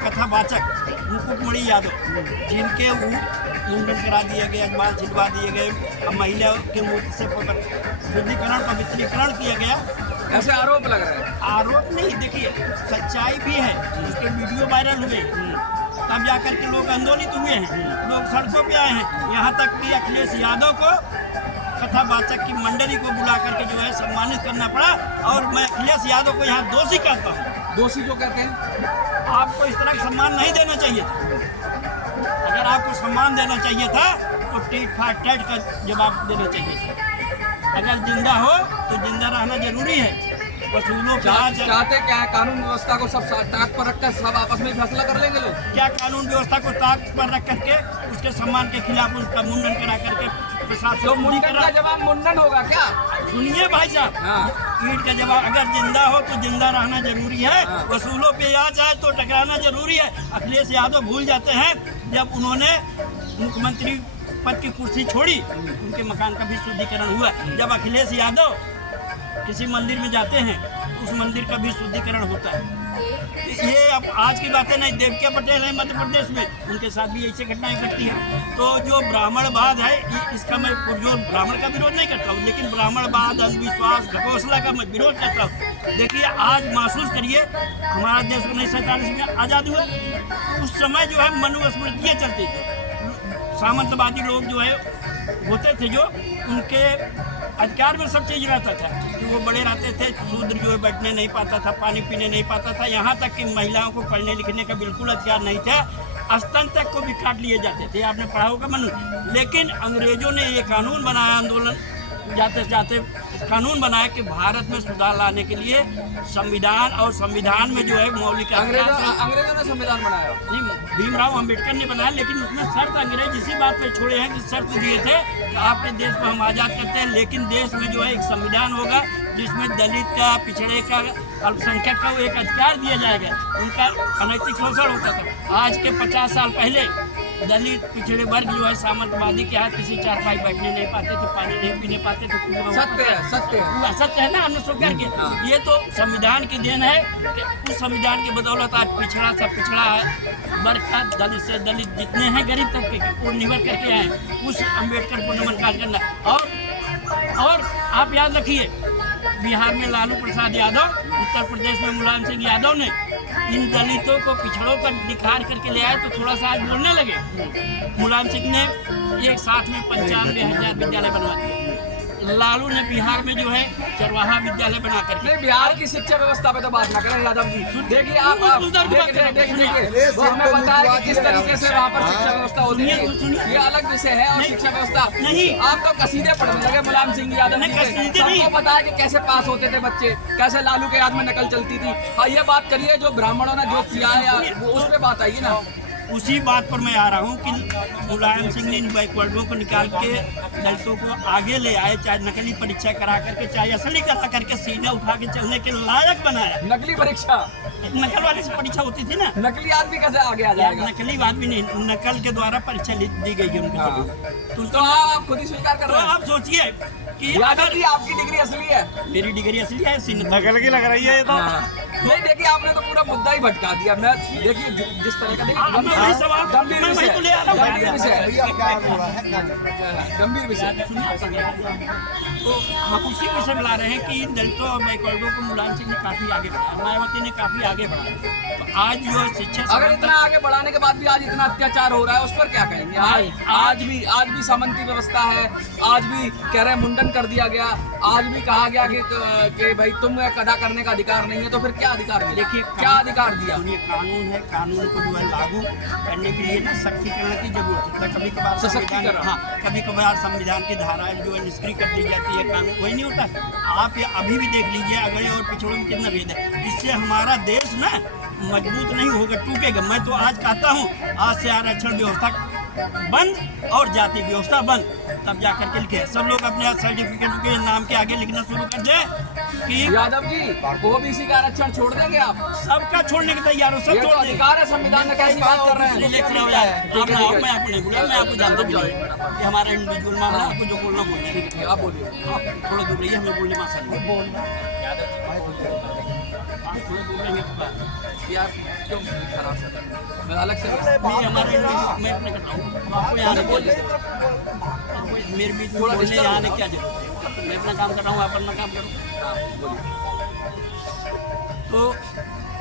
कथावाचक मुकुटमणि यादव, जिनके मुंडन करा दिए गए, बाल छिलवा दिए गए, अब महिला के मुंह से शुद्धिकरण पवित्रीकरण किया गया, ऐसे आरोप लग रहे हैं। आरोप नहीं, देखिए सच्चाई भी है, उसके वीडियो वायरल हुए, तब जाकर के लोग आंदोलित हुए हैं, लोग सड़कों पे आए हैं। यहाँ तक कि अखिलेश यादव को कथावाचक की मंडली को बुला करके जो है सम्मानित करना पड़ा। और मैं अखिलेश यादव को यहाँ दोषी कहता हूँ। दोषी जो कहते हैं, आपको इस तरह का सम्मान नहीं देना चाहिए था। अगर आपको सम्मान देना चाहिए था तो टीट फाट टैट का जवाब देना चाहिए था। अगर जिंदा हो तो जिंदा रहना जरूरी है। वसूलों चाहते क्या है, कानून व्यवस्था को सब ताक पर रखकर सब आपस में फैसला कर लेंगे लोग। क्या कानून व्यवस्था को ताक पर रख करके उसके सम्मान के खिलाफ उसका मुंडन करा करके तो मुंडन का जवाब मुंडन होगा क्या? सुनिए भाई साहब, ईट का जवाब, अगर जिंदा हो तो जिंदा रहना जरूरी है। वसूलों पे आ जाए तो टकराना जरूरी है। अखिलेश यादव भूल जाते हैं जब उन्होंने मुख्यमंत्री पद की कुर्सी छोड़ी, उनके मकान का भी शुद्धिकरण हुआ। जब अखिलेश यादव किसी मंदिर में जाते हैं तो उस मंदिर का भी शुद्धिकरण होता है। ये अब आज की बातें नहीं, देवकिया पटेल है मध्य प्रदेश में, उनके साथ भी ऐसी घटनाएं घटती हैं। तो जो ब्राह्मणवाद है, इसका मैं जो ब्राह्मण का विरोध नहीं करता हूँ, लेकिन ब्राह्मणवाद, अंधविश्वास, ढकोसला का मैं विरोध करता हूँ। देखिए आज महसूस करिए, हमारा देश 1947 में आज़ाद हुआ, उस समय जो है मनुस्मृतियाँ चलती थी। सामंतवादी लोग जो है होते थे, जो उनके अधिकार में सब चीज़ रहता था कि वो बड़े रहते थे, शूद्र जो है बैठने नहीं पाता था, पानी पीने नहीं पाता था, यहाँ तक कि महिलाओं को पढ़ने लिखने का बिल्कुल अधिकार नहीं था। स्तन तक को भी काट लिए जाते थे, आपने पढ़ा होगा मनु। लेकिन अंग्रेजों ने ये कानून बनाया, आंदोलन जाते जाते कानून बनाया कि भारत में सुधार लाने के लिए संविधान, और संविधान में जो है मौलिक अंग्रेजों ने संविधान बनाया नहीं, भीमराव अंबेडकर ने बनाया, लेकिन उसमें शर्त अंग्रेज इसी बात पे छोड़े हैं कि शर्त दिए थे कि आपके देश को हम आज़ाद करते हैं, लेकिन देश में जो है एक संविधान होगा जिसमें दलित का, पिछड़े का, अल्पसंख्यक का एक अधिकार दिया जाएगा। उनका अनैतिक शोषण होता था। आज के 50 साल पहले दलित पिछड़े वर्ग जो है सामंतवादी के हाथ किसी चारपाई बैठने नहीं पाते थे, पानी नहीं पीने पाते थे। सत्य है ना, हमने सब करके ये तो संविधान की देन है कि उस संविधान की बदौलत आज पिछड़ा सा पिछड़ा वर्ग का, दलित से दलित जितने हैं गरीब तबके के, वो निभर करके आए। उस अम्बेडकर को नमस्कार करना। और आप याद रखिए, बिहार में लालू प्रसाद यादव, उत्तर प्रदेश में मुलायम सिंह यादव ने इन दलितों को, पिछड़ों को निखार करके ले आए तो थोड़ा सा आज बोलने लगे। मुलायम सिंह ने एक साथ में 95,000 विद्यालय बनवा दिए। लालू ने बिहार में जो है चरवाहा विद्यालय बना करके। बिहार की शिक्षा व्यवस्था पे तो बात ना करें यादव जी। देखिए आप देखिए वो हमें बताया कि किस तरीके से वहाँ पर शिक्षा व्यवस्था होती है, ये अलग विषय है। और शिक्षा व्यवस्था नहीं, आप तो कसीदे पढ़ने लगे मुलायम सिंह यादव ने, सबको बताया कि कैसे पास होते थे बच्चे, कैसे लालू के याद में नकल चलती थी। और ये बात करिए जो ब्राह्मणों ने जो किया है, उस पर बात आइए ना। उसी बात पर मैं आ रहा हूँ कि मुलायम सिंह ने इन बैकवर्डों को निकाल के दलितों को आगे ले आए, चाहे नकली परीक्षा करा करके, चाहे असली करा करके, सीने उठा के चलने के लायक बनाया। नकली परीक्षा, नकल वाली से परीक्षा होती थी ना, नकली आदमी कैसे आगे आ जाएगा? नकली आदमी नहीं, नकल के द्वारा परीक्षा दी गई है उनको। तो उसको आप खुद ही स्वीकार कर रहे हैं। आप सोचिए कि अगर आपकी डिग्री असली है, मेरी डिग्री असली है, नकल की लग रही है ये तो। नहीं देखिए, आपने तो पूरा मुद्दा ही भटका दिया। मैं देखिए जिस तरह का गंभीर विषय तो हम उसी विषय में ला रहे हैं कि इन दलितों और बैकवर्डों को मुलायम सिंह ने काफी आगे बढ़ाया, मायावती ने काफी आगे बढ़ाया। तो आज जो शिक्षा, अगर इतना आगे बढ़ाने के बाद भी आज इतना अत्याचार हो रहा है, उस पर क्या कहेंगे? आज भी सामंती व्यवस्था है, आज भी कह रहे मुंडन कर दिया गया, आज भी कहा गया कि भाई तुम अदा करने का अधिकार नहीं है, तो फिर क्या अधिकार है? देखिए क्या अधिकार दिया? कानून है, कानून को जो है लागू करने के लिए ना सख्तीकरण की जरूरत है। कभी कभार संविधान, कभी कभार संविधान की धाराएं जो है निष्क्रिय कर दी जाती है, कानून वही नहीं होता। आप ये अभी भी देख लीजिए, अगड़े और पिछड़ों में कितना भेद है। इससे हमारा देश ना मजबूत नहीं होगा, टूटेगा। मैं तो आज कहता हूँ, आज से आरक्षण व्यवस्था बंद और जाति व्यवस्था बंद, तब जाकर के लिखे। सब लोग अपने सर्टिफिकेट के नाम के आगे लिखना शुरू कर दे कि यादव जी ओबीसी का आरक्षण छोड़ देंगे आप? सबका छोड़ने के तैयार हो, सब छोड़ अधिकार है, संविधान में कैसी बात कर रहे हैं? मैं आपको नहीं बोला, मैं आपको जानता भी नहीं, ये हमारा इंडिविजुअल मामला, आपको जो बोलना बोलिए। आप बोलिए, आप थोड़ा दूर रहिए, हमें बोलने में आसानी है। कूटेंगे तो बात। यार क्यों खराब सर, मैं अलग से नहीं हमारे मैं अपने कटाऊँ आपको यहाँ नहीं बोल देते, मेरे बीच में बोलने यहाँ आने क्या जरूरत है। मैं अपना काम कर रहा हूँ, आप अपना काम करो। हाँ बोलिए। तो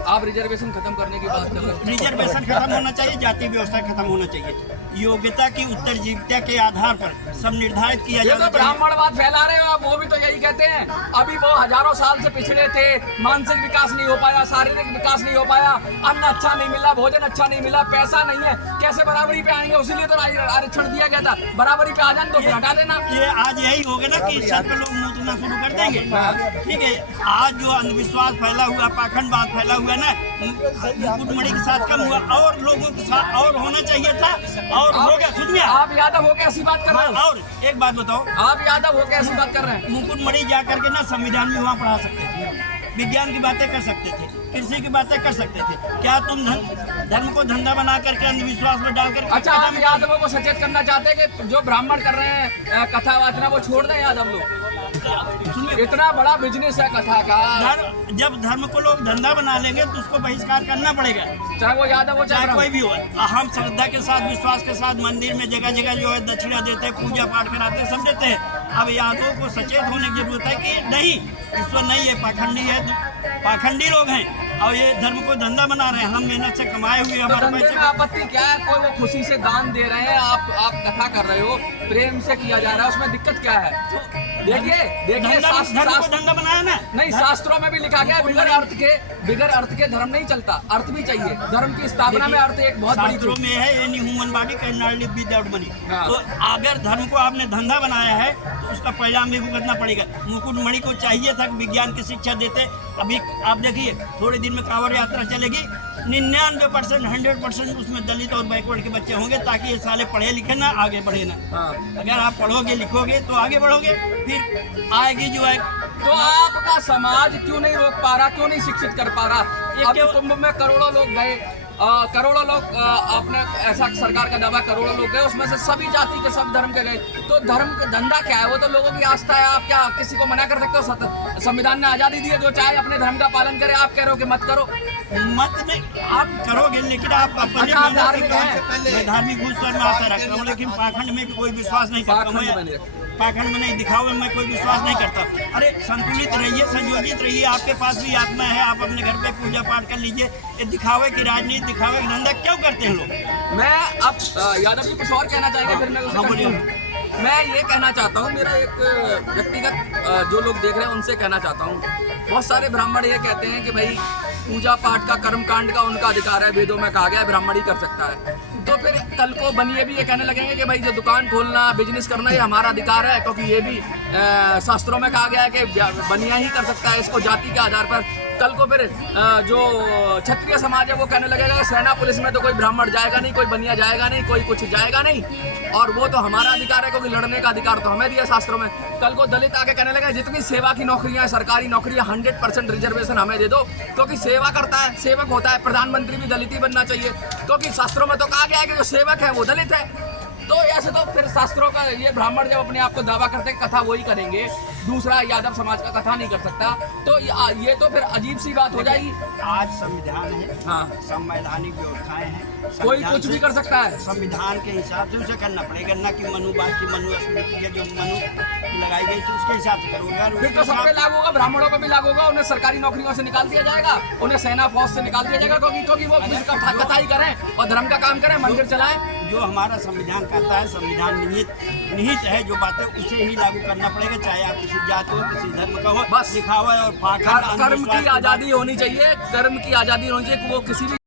आप रिजर्वेशन खत्म करने की बात कर रहे हो। रिजर्वेशन खत्म होना चाहिए, जाति व्यवस्था खत्म होना चाहिए, योग्यता की उत्तरजीविता के आधार पर सब निर्धारित किया ये जाना तो ब्राह्मणवाद फैला रहे हो आप, वो भी तो यही कहते हैं। अभी वो हजारों साल से पिछड़े थे, मानसिक विकास नहीं हो पाया, शारीरिक विकास नहीं हो पाया, अन्न अच्छा नहीं मिला, भोजन अच्छा नहीं मिला, पैसा नहीं है, कैसे बराबरी पे आएंगे? उसीलिए तो आरक्षण दिया गया था, बराबरी पे आ जाए तो फिर हटा देना। ये आज यही होगा ना कि सर पे लोग मुँह शुरू कर देंगे। ठीक है, आज जो अंधविश्वास फैला हुआ, पाखंडवाद फैला हुआ ना, मुकुटमणि के साथ कम हुआ, और लोगों के साथ और होना चाहिए था, और हो गया। सुनिए, आप यादव हो के ऐसी बात कर रहे हो? और एक बात बताओ, आप यादव हो के ऐसी बात कर रहे हैं? मुकुटमणि जा करके ना संविधान में वहाँ पढ़ा सकते थे, विज्ञान की बातें कर सकते थे, कृषि की बातें कर सकते थे। क्या तुम धर्म को धंधा बना करके अंधविश्वास में डाल करके? अच्छा, आप यादवों को सचेत करना चाहते हैं कि जो ब्राह्मण कर रहे हैं कथा वाचना वो छोड़ दें यादव लोग? इतना बड़ा बिजनेस है कथा का। जब धर्म को लोग धंधा बना लेंगे तो उसको बहिष्कार करना पड़ेगा, चाहे वो यादव हो चाहे कोई भी हो। हम श्रद्धा के साथ, विश्वास के साथ मंदिर में जगह जगह जो है दक्षिणा देते हैं, पूजा पाठ कराते हैं, सब देते हैं। अब यादवों को सचेत होने की जरूरत है कि नहीं, ईश्वर नहीं है, पाखंडी है, पाखंडी लोग हैं और ये धर्म को धंधा बना रहे हैं। हम मेहनत से कमाए हुए तो धंधे में आपत्ति क्या है? कोई वो खुशी से दान दे रहे हैं, आप कथा कर रहे हो, प्रेम से किया जा रहा है, उसमें दिक्कत क्या है? देखिए धर्म को धंधा बनाया ना। नहीं, शास्त्रों में भी लिखा गया है बिगर अर्थ के धर्म नहीं चलता, अर्थ भी चाहिए। धर्म की स्थापना में अर्थ एक बहुत बड़ी शास्त्रों में है, any human body can not live without money. हाँ। तो अगर धर्म को आपने धंधा बनाया है तो उसका परिणाम भी भुगतना पड़ेगा। मुकुटमणि को चाहिए था कि विज्ञान की शिक्षा देते। अभी आप देखिए, थोड़े दिन में कांवड़ यात्रा चलेगी, 99% 100% उसमें दलित और बैकवर्ड के बच्चे होंगे, ताकि ये साले पढ़े लिखे ना, आगे बढ़े ना। हाँ। अगर आप पढ़ोगे लिखोगे तो आगे बढ़ोगे, फिर आएगी जो है। तो आपका समाज क्यों नहीं रोक पा रहा, क्यों नहीं शिक्षित कर पा रहा? ये कुंभ में करोड़ों लोग गए, करोड़ों लोग, आपने ऐसा सरकार का दावा, करोड़ों लोग गए, उसमें से सभी जाति के सब धर्म के गए। तो धर्म का धंधा क्या है? वो तो लोगों की आस्था है। आप क्या किसी को मना कर सकते हो? संविधान ने आजादी दी है, जो चाहे अपने धर्म का पालन करे। आप कह रहे हो कि मत करो। मत नहीं, आप करोगे, लेकिन आप अपने धार्मिक हैं। धार्मिक भूषण में आस्था रखता हूँ, लेकिन पाखंड में कोई विश्वास नहीं करता हूँ। पाखंड में नहीं, दिखावे में कोई विश्वास नहीं करता। अरे संतुलित रहिए, संयोजित रहिए। आपके पास भी आत्मा है, आप अपने घर पे पूजा पाठ कर लीजिए। ये दिखावे की राजनीति, दिखावे की धंधा क्यों करते हैं लोग? मैं अब यादव जी कुछ और कहना चाहेंगे, फिर मैं मैं ये कहना चाहता हूँ, मेरा एक व्यक्तिगत जो लोग देख रहे हैं उनसे कहना चाहता हूँ। बहुत सारे ब्राह्मण ये कहते हैं कि भाई पूजा पाठ का, कर्म कांड का उनका अधिकार है, वेदों में कहा गया है ब्राह्मण ही कर सकता है। तो फिर कल को बनिए भी ये कहने लगेंगे कि भाई जो दुकान खोलना, बिजनेस करना, ये हमारा अधिकार है, क्योंकि ये भी शास्त्रों में कहा गया है कि बनिया ही कर सकता है इसको, जाति के आधार पर। कल को फिर जो क्षत्रिय समाज है वो कहने लगेगा कि सेना पुलिस में तो कोई ब्राह्मण जाएगा नहीं, कोई बनिया जाएगा नहीं, कोई कुछ जाएगा नहीं, और वो तो हमारा अधिकार है, क्योंकि लड़ने का अधिकार तो हमें दिया शास्त्रों में। कल को दलित आके कहने लगे जितनी सेवा की नौकरियां, सरकारी नौकरियां, 100% रिजर्वेशन हमें दे दो, क्योंकि सेवा करता है, सेवक होता है। प्रधानमंत्री भी दलित ही बनना चाहिए, क्योंकि शास्त्रों में तो कहा गया है कि जो सेवक है वो दलित है। तो ऐसे तो फिर शास्त्रों का ये ब्राह्मण जब अपने आप को दावा करते कथा वही करेंगे, दूसरा यादव समाज का कथा नहीं कर सकता, तो ये तो फिर अजीब सी बात हो जाएगी। आज संविधान है, हाँ, संवैधानिक व्यवस्थाएं हैं, कोई कुछ भी कर सकता है। संविधान के हिसाब से उसे करना पड़ेगा, ना कि मनु स्मृति के जो मनु लगाई गई थी उसके हिसाब से करोगे। फिर तो सब पे लागू होगा, ब्राह्मणों पे भी लागू होगा, उन्हें सरकारी नौकरियों से निकाल दिया जाएगा, उन्हें सेना फौज से निकाल दिया जाएगा, क्योंकि वो कथा ही करें और धर्म का काम करें, मंदिर चलाएं। जो हमारा संविधान कहता है, संविधान निहित है जो बातें, उसे ही लागू करना पड़ेगा, चाहे आप किसी जात हो, किसी धर्म का हो। बस दिखावा और पाखंड, कर्म की आजादी होनी चाहिए, कर्म की आजादी होनी चाहिए, वो किसी भी